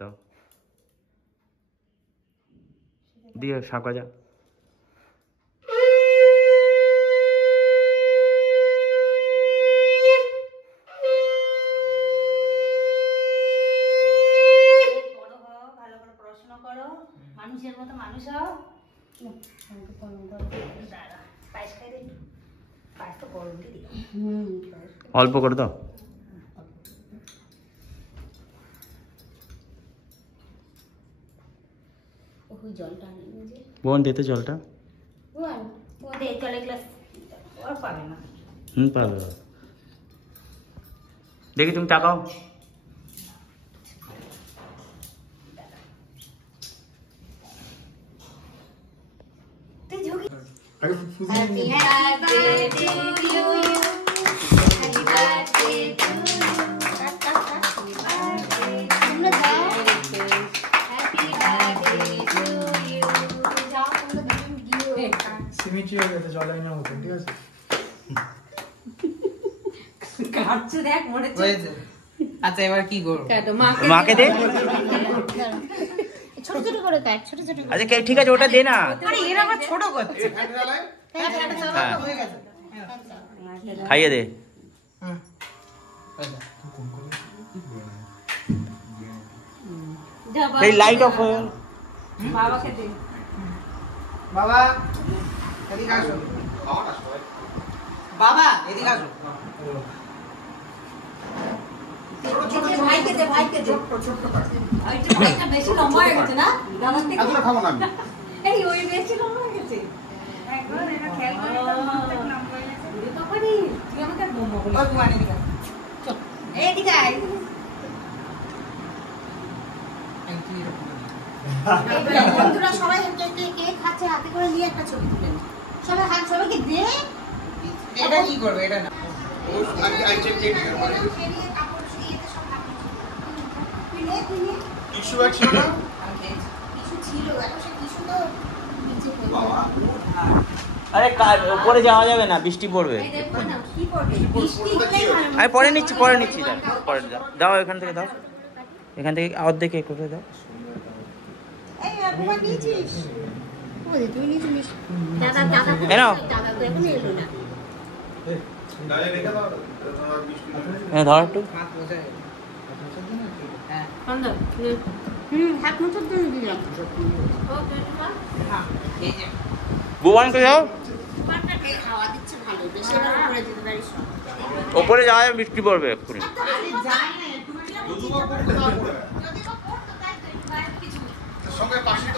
দাও দিয়ে শাক ভাজা। মানুষের মতো মানুষ হও। অল্প করে দাও। জলটা বোন দিতে জলটা পাবে না। পাবে। দেখি তুমি তাকাও। Happy birthday to you. Happy birthday to you. Happy birthday to you. যাও তোমরা দুজন গিয়ে সিমিট্রি হয়ে গেছে জলাইনের মতো, ঠিক আছে? কাটছে দেখ মনে হচ্ছে। আচ্ছা এবার কি করব? কাটো মাকে দে। ছোট ছোট করে কাট, ছোট ছোট করে। আচ্ছা ঠিক আছে ওটা দে না। আরে এর আবার ছোট করছে। খাইয়ে দে। এই লাইট অফ হয়ে গেল। বাবাকে দে। বাবা এদিকে আসো। বাবা এদিকে আসো। ভাইকে দে, ভাইকে দে। ছোট কাট। ওইটা ভাইটা বেশি লম্বা হয়ে গেছে না? দাদার থেকে। এতটা খাবো না আমি। এই ওই বেশি লম্বা হয়ে গেছে। একবার এটা খেয়াল করে তো মনটা লম্বা হয়ে গেছে। ওরে বাবারে, তুই আমাকে মোমো বলে। ওই বুয়ানি দিকে। চল। এদিকে আয়। বন্ধুরা সবাই কেক খাচ্ছে, হাতে করে নিয়ে একটা ছবি তুলেন। সবাই হাত সবাইকে দে। এটা কি করবে? এটা না। আই চেক চেক করে। টিস্যু ব্যাগ ছিল না? আরে উপরে যাওয়া যাবে না, বৃষ্টি পড়বে। আমি পরে নিচ্ছি পরে দাও এখান থেকে দাও, এখান থেকে অর্ধেক একটু দাও। ধর একটু। ভুবনকে যাও, ওপরে যাওয়া যাবে, বৃষ্টি পড়বে এক্ষুনি। সঙ্গে পাশে